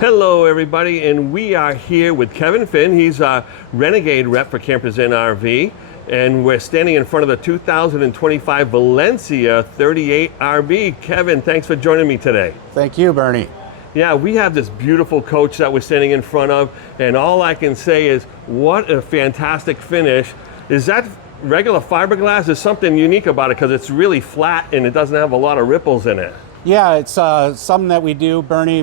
Hello everybody, and we are here with Kevin Finn. He's a Renegade rep for Campers Inn RV, and we're standing in front of the 2025 Valencia 38 RV. Kevin, thanks for joining me today. Thank you, Bernie. Yeah, we have this beautiful coach that we're standing in front of, and all I can say is what a fantastic finish. Is that regular fiberglass? There's something unique about it because it's really flat and it doesn't have a lot of ripples in it. Yeah, it's something that we do, Bernie.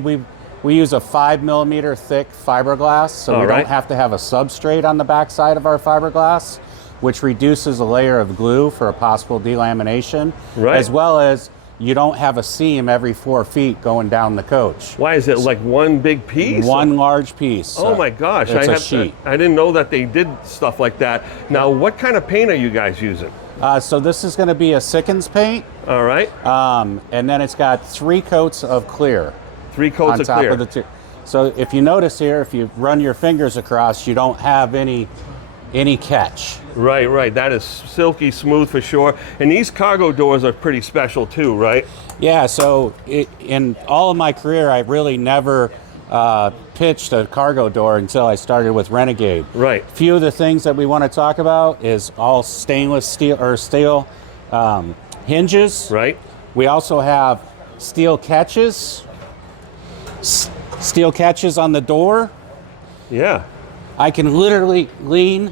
We use a 5mm thick fiberglass, so we don't have to have a substrate on the backside of our fiberglass, which reduces a layer of glue for a possible delamination, as well as you don't have a seam every 4 feet going down the coach. Why is it like one big piece? One large piece. Oh my gosh, it's a sheet. I didn't know that they did stuff like that. Now, what kind of paint are you guys using? So this is going to be a Sickens paint. All right. And then it's got 3 coats of clear. 3 coats on of top clear. Of the two. So if you notice here, if you run your fingers across, you don't have any catch. Right. That is silky smooth for sure. And these cargo doors are pretty special too, right? Yeah, so in all of my career, I really never pitched a cargo door until I started with Renegade. Right. A few of the things that we want to talk about is all stainless steel or steel hinges. Right. We also have steel catches. Steel catches on the door. Yeah. I can literally lean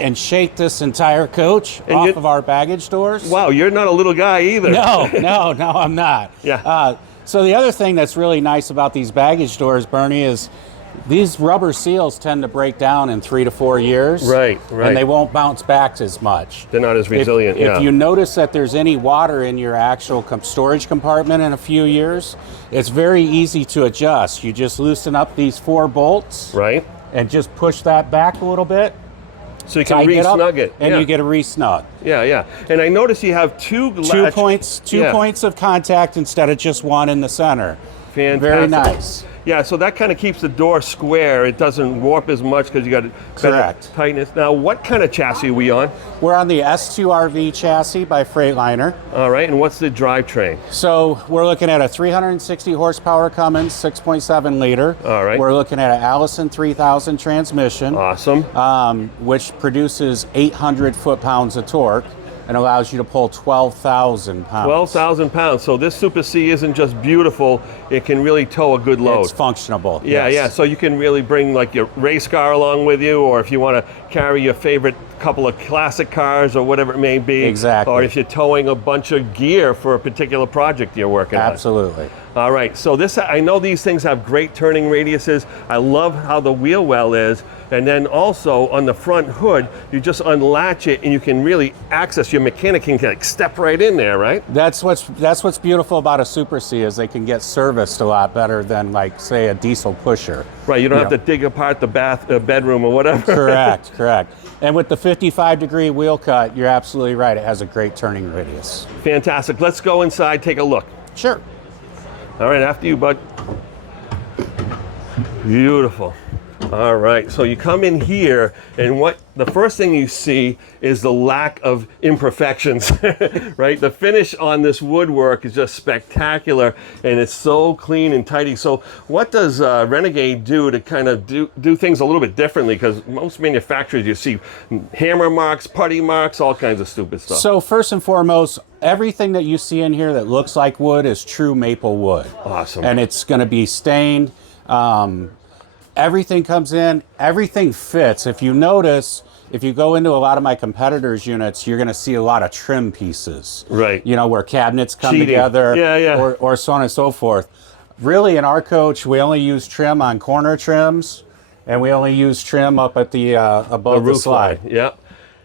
and shake this entire coach off of our baggage doors. Wow, you're not a little guy either. No, I'm not. Yeah. So the other thing that's really nice about these baggage doors, Bernie, is these rubber seals tend to break down in 3 to 4 years. Right. And they won't bounce back as much. They're not as resilient. If you notice that there's any water in your actual storage compartment in a few years, it's very easy to adjust. You just loosen up these 4 bolts. Right. And just push that back a little bit. So you can re-snug it. And you get a re-snug. Yeah. And I notice you have two points of contact instead of just one in the center. Fantastic. Very nice. Yeah, so that kind of keeps the door square. It doesn't warp as much because you got correct tightness. Now, what kind of chassis are we on? We're on the S2RV chassis by Freightliner. All right, and what's the drivetrain? So we're looking at a 360 horsepower Cummins 6.7 liter. All right. We're looking at an Allison 3000 transmission. Awesome. Which produces 800 foot-pounds of torque and allows you to pull 12,000 pounds. 12,000 pounds. So this Super C isn't just beautiful, it can really tow a good load. It's functionable. Yeah. So you can really bring like your race car along with you, or if you want to carry your favorite couple of classic cars or whatever it may be. Exactly. Or if you're towing a bunch of gear for a particular project you're working on. Absolutely. All right, so I know these things have great turning radiuses. I love how the wheel well is. And then also on the front hood, you just unlatch it and you can really access, your mechanic can like step right in there, right? That's what's beautiful about a Super C is they can get serviced a lot better than like say a diesel pusher. Right, you don't have to dig apart the bedroom or whatever. Correct. And with the 55-degree wheel cut, you're absolutely right. It has a great turning radius. Fantastic. Let's go inside, take a look. Sure. All right, after you, bud. Beautiful. All right, so you come in here, and the first thing you see is the lack of imperfections, right? The finish on this woodwork is just spectacular, and it's so clean and tidy. So what does Renegade do to kind of do things a little bit differently? Because most manufacturers, you see hammer marks, putty marks, all kinds of stupid stuff. So first and foremost, everything that you see in here that looks like wood is true maple wood. Awesome. And it's going to be stained. Everything comes in, everything fits. If you notice, if you go into a lot of my competitors' units, you're going to see a lot of trim pieces. Right. You know, where cabinets come together, or so on and so forth. Really, in our coach, we only use trim on corner trims, and we only use trim up at the above the slide. Yep.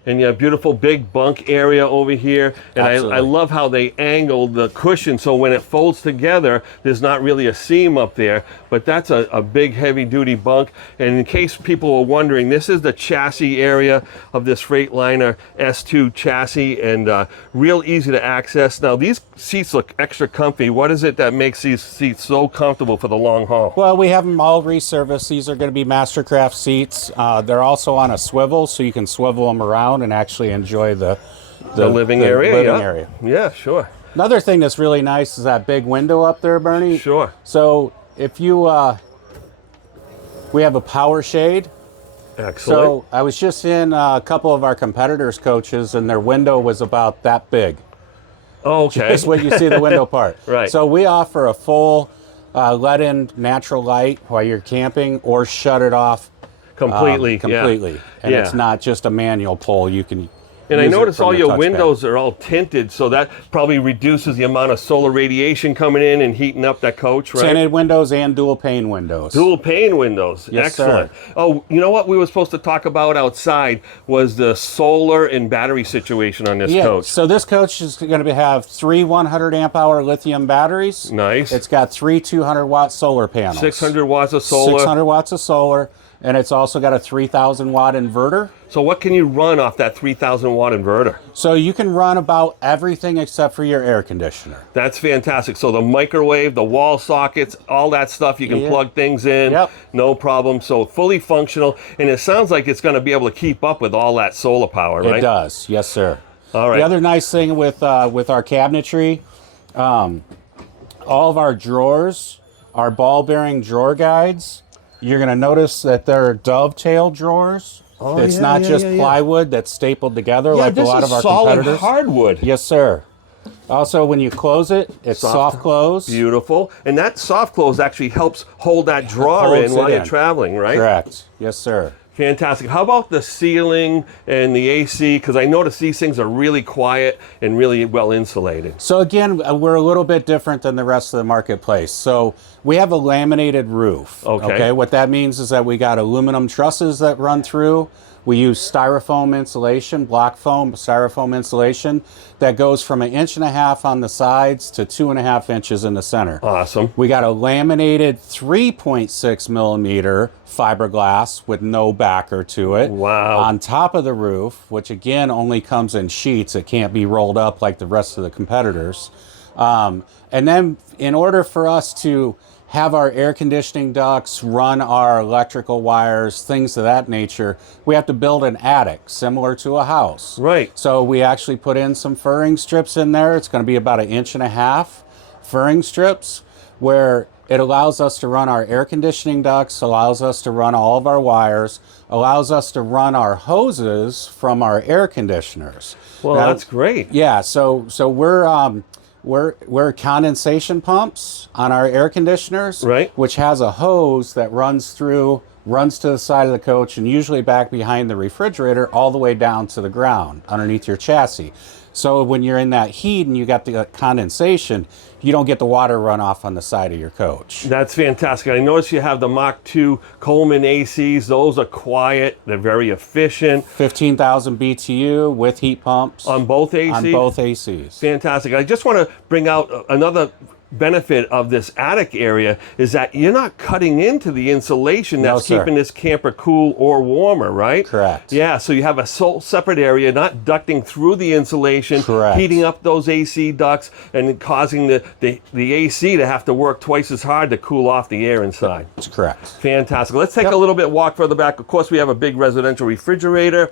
And you have beautiful big bunk area over here. And I love how they angled the cushion so when it folds together, there's not really a seam up there, but that's a big heavy duty bunk. And in case people are wondering, this is the chassis area of this Freightliner S2 chassis, and real easy to access. Now these seats look extra comfy. What is it that makes these seats so comfortable for the long haul? Well, we have them all resurfaced. These are going to be Mastercraft seats. They're also on a swivel, so you can swivel them around and actually enjoy the living area. Yeah, sure. Another thing that's really nice is that big window up there, Bernie. Sure. So if you We have a power shade. Excellent. So I was just in a couple of our competitors' coaches, and their window was about that big. Oh, okay. Just what you see the window part. Right. So we offer a full let-in natural light while you're camping, or shut it off completely. completely. And it's not just a manual pull. You can. And I use it notice from all the your touchpad. windows are all tinted, so that probably reduces the amount of solar radiation coming in and heating up that coach, right? Tinted windows and dual pane windows. Dual pane windows. Yes, Excellent. sir. Oh, you know what we were supposed to talk about outside was the solar and battery situation on this coach. So this coach is going to have 3 100 amp hour lithium batteries. Nice. It's got 3 200 watt solar panels. 600 watts of solar. 600 watts of solar, and it's also got a 3,000 watt inverter. So what can you run off that 3,000 watt inverter? So you can run about everything except for your air conditioner. That's fantastic. So the microwave, the wall sockets, all that stuff, you can plug things in, no problem. So fully functional, and it sounds like it's going to be able to keep up with all that solar power, right? It does, yes, sir. All right. The other nice thing with our cabinetry, all of our drawers are ball bearing drawer guides. You're going to notice that they're dovetail drawers. Oh, it's not just plywood that's stapled together like a lot of our competitors. Solid hardwood. Yes, sir. Also, when you close it, it's soft close. Beautiful. And that soft close actually helps hold that drawer in while you're traveling, right? Correct. Yes, sir. Fantastic. How about the ceiling and the AC? Because I notice these things are really quiet and really well insulated. So again, we're a little bit different than the rest of the marketplace. So we have a laminated roof. Okay. What that means is that we got aluminum trusses that run through. We use styrofoam insulation, block foam, styrofoam insulation that goes from 1.5 inches on the sides to 2.5 inches in the center. Awesome. We got a laminated 3.6 millimeter fiberglass with no backer to it. Wow. On top of the roof, which again only comes in sheets. It can't be rolled up like the rest of the competitors. And then in order for us to have our air conditioning ducts, run our electrical wires, things of that nature, we have to build an attic similar to a house. Right. So we actually put in some furring strips in there. It's going to be about 1.5 inches furring strips, where it allows us to run our air conditioning ducts, allows us to run all of our wires, allows us to run our hoses from our air conditioners. Well, now, that's great. Yeah, so we're condensation pumps on our air conditioners, right? Which has a hose that runs to the side of the coach and usually back behind the refrigerator all the way down to the ground underneath your chassis. So when you're in that heat and you got the condensation, you don't get the water run off on the side of your coach. That's fantastic. I notice you have the Mach 2 Coleman ACs. Those are quiet. They're very efficient. 15,000 BTU with heat pumps. On both ACs? On both ACs. Fantastic. I just want to bring out another benefit of this attic area is that you're not cutting into the insulation that's keeping this camper cool or warmer, right? Correct. Yeah, so you have a separate area, not ducting through the insulation, heating up those AC ducts and causing the AC to have to work twice as hard to cool off the air inside. That's correct. Fantastic. Let's take a little bit walk further back. Of course, we have a big residential refrigerator.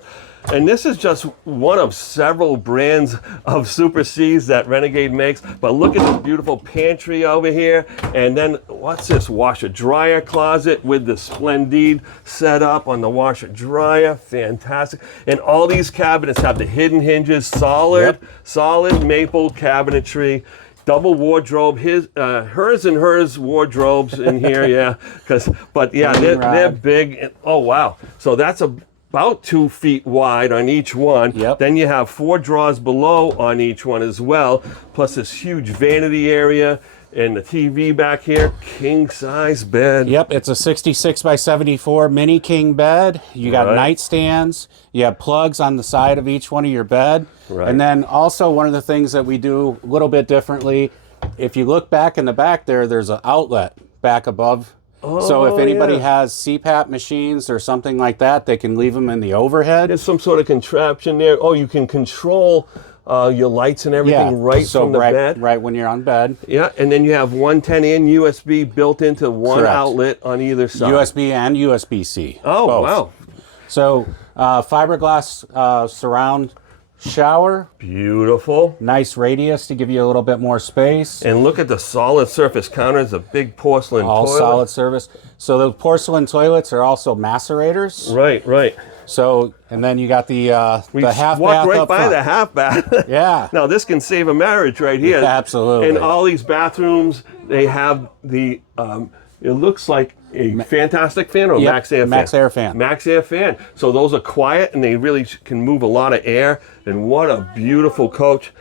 And this is just one of several brands of Super Cs that Renegade makes. But look at this beautiful pantry over here. And then what's this? Washer dryer closet with the Splendide set up on the washer dryer. Fantastic. And all these cabinets have the hidden hinges, solid maple cabinetry. Double wardrobe, hers and hers wardrobes in here, they're big. Oh wow! So that's about 2 feet wide on each one. Then you have 4 drawers below on each one as well, plus this huge vanity area and the TV back here, king size bed. It's a 66 by 74 mini king bed. You got nightstands. You have plugs on the side of each one of your bed. And then also one of the things that we do a little bit differently, if you look back in the back there's an outlet back above. So if anybody has CPAP machines or something like that, they can leave them in the overhead. There's some sort of contraption there. Oh, you can control your lights and everything from the bed. Right when you're on bed. Yeah, and then you have 110 in USB built into one outlet on either side. USB and USB-C. Oh, both. wow. So fiberglass surround shower. Beautiful. Nice radius to give you a little bit more space. And look at the solid surface counters, a big porcelain All toilet. solid surface. So the porcelain toilets are also macerators. Right, right. So, and then you got the half bath walked right up by front. the half bath. Yeah. Now this can save a marriage right here. Yeah, absolutely. And all these bathrooms, they have the, it looks like a fantastic fan or Yep, max air fan? max air fan. Max air fan. So those are quiet and they really can move a lot of air. And what a beautiful coach.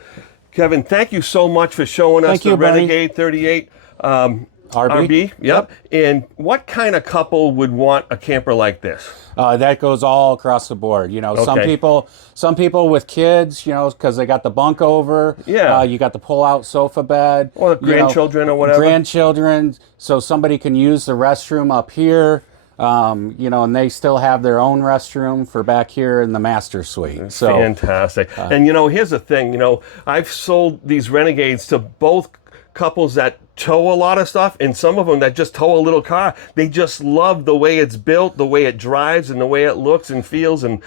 Kevin, thank you so much for showing us Thank the you, Bernie. Renegade 38 RB. Yep. Yep. And what kind of couple would want a camper like this? That goes all across the board. You know, some Okay. people with kids, you know, because they got the bunk over. Yeah. You got the pull-out sofa bed. Or grandchildren or whatever. Grandchildren, so somebody can use the restroom up here. You know, and they still have their own restroom for back here in the master suite. So Fantastic. And you know, here's the thing, you know, I've sold these Renegades to both couples that tow a lot of stuff and some of them that just tow a little car. They just love the way it's built, the way it drives, and the way it looks and feels and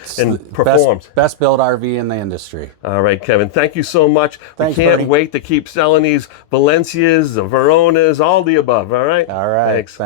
performs. best built RV in the industry. All right, Kevin, thank you so much. Thanks, we can't Bernie. wait to keep selling these Valencias, the Veronas, all the above, all right? All right. Thanks.